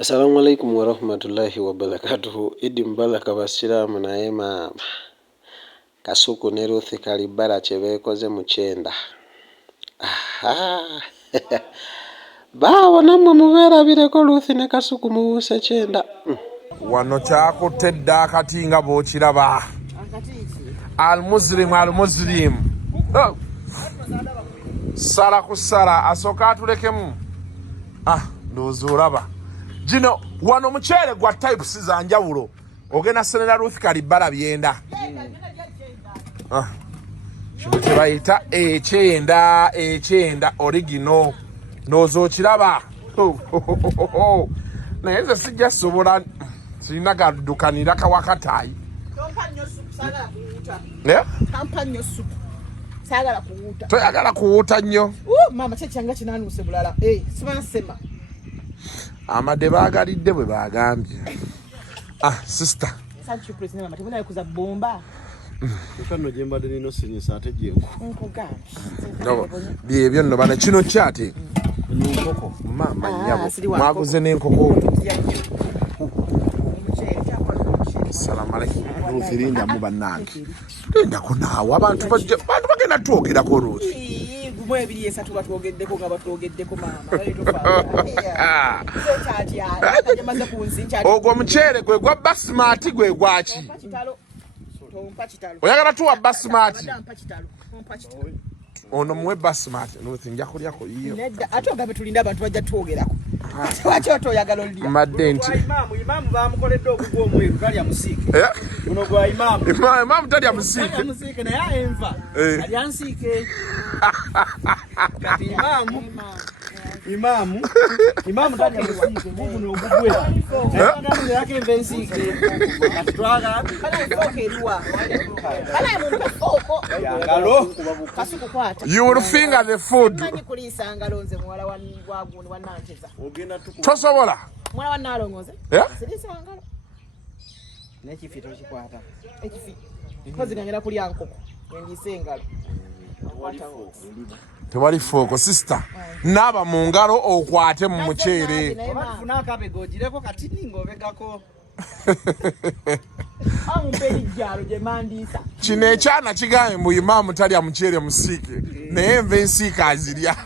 Assalamu alaikum wa rahmatullahi wa barakatuhu. Eid Mubarak abasiraamu naye maama. Kasuku ne Ruth Kalibbala kye beekoze mu kyenda. Baawo nammwe mubeerabireko Ruth ne Kasuku muwuuse kyenda. Wano kyakutte dda akati nga bw'okiraba. Al-Muslim. Oh. Sala ku sala asooka atulekemu. Ndowooza olaba. Gino wano muceere gwa types za njawulo. Ogenda senera Ruth Kalibbala byenda. Kino kye bayita ekyenda original. Ndowooza okiraba. Naye nze sijja sobola sirina gaddukanira kawakataayi. Toyagala kuwuuta nnyo. Mama kyanga kinanuuse bulala. Sibansema. Amade baagalidde bwe baagambye. Sister. Sanchu president mama tebuna kuza bomba. Kano jembade nino sinyisa ate jengo. No, byebyo nno bana kino kyate. Nkoko. Mama nyabo. Mwaguze n'enkoko. Assalamu alaikum. Rufirinda mu bannange. Linda kunaawa abantu bagenda twogerako Ruth. Gumwe ebiri esatu batwogeddeko nga batwogeddeko mama. Ogwo omuceere gwe gwa basmati gwe gwaki? Oyagala tuwa basmati? Ono muwe basmati. Ruth nja kulyako yiyo. Ate ogambe tulinda abantu bajja twogerako. Lwaki otoyagala olya? Madde nti. Imamu bamukoledde ogugwo omweru talya musiike. Guno gwa imamu. Imamu talya musiike. Talya musiike naye enva. Alya nsiike. Kati imamu talya musiike. Guno ogugwe. Naye yake enva ensiike. Kati twagala. Ngalo. Kasuku kwata. You will finger the food. Nani kulisa ngalo nze muwala wa nancheza. Tosobola. Mwana wa nalongoze. Silisa ngalo. N'ekifito kikwata. Ekifi. Kozi ngera kulya nkoko. Ngise ngalo. Tewali fooko sister. Naba mu ngalo okwate mu muceere. Abafuna akabego gireko kati ngobegako. Kino ekyana kigambe mbu imamu talya muceere musiike naye enva ensiike azirya.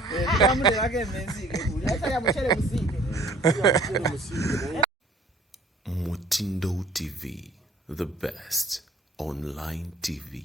Mutindo TV, the best online TV.